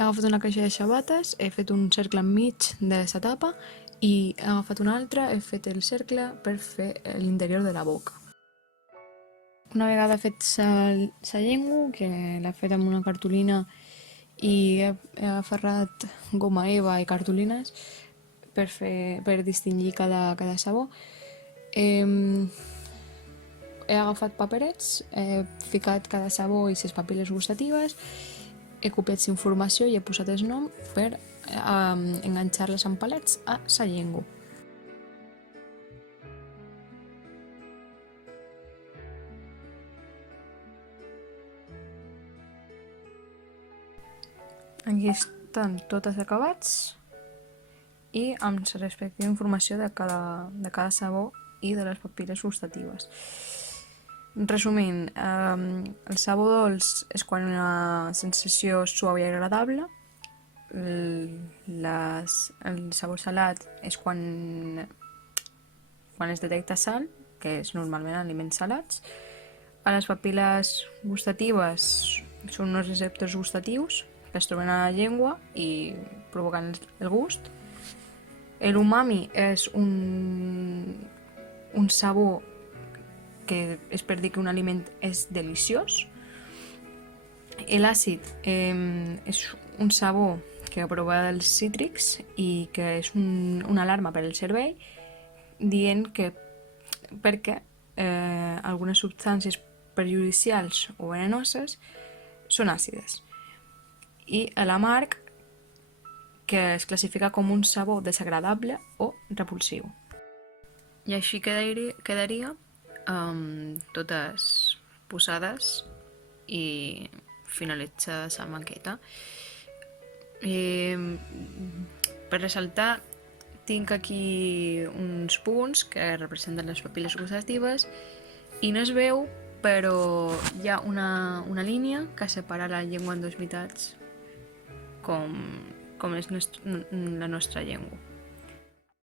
He agafat una caixa de sabates, he fet un cercle enmig de la tapa i he agafat una altra, he fet el cercle per fer l'interior de la boca. Una vegada fet la llengua, que l'he fet amb una cartolina i he aferrat goma eva i cartolines per distingir cada sabó. He agafat paperets, he ficat cada sabó i les papil·les gustatives, he copiat la informació i he posat el nom per enganxar-les amb palets a la llengua. Aquí estan tots acabats i amb la respectiva informació de cada sabó i de les papil·les gustatives. Resumint, el sabó dolç és quan una sensació suau i agradable, el sabor salat és quan es detecta sal, que és normalment aliments salats. A les papil·les gustatives són uns receptors gustatius que es troben a la llengua i provoquen el gust. L'umami és un sabor que és per dir que un aliment és deliciós. L'àcid és un sabor que provoca els cítrics i que és una alarma per al cervell, dient que perquè algunes substàncies perjudicials o venenoses són àcides. I l'amarg, que es classifica com un sabor desagradable o repulsiu. I així quedaria totes posades i finalitza la maqueta. Per ressaltar, tinc aquí uns punts que representen les papil·les gustatives i no es veu, però hi ha una línia que separa la llengua en dues meitats com és la nostra llengua.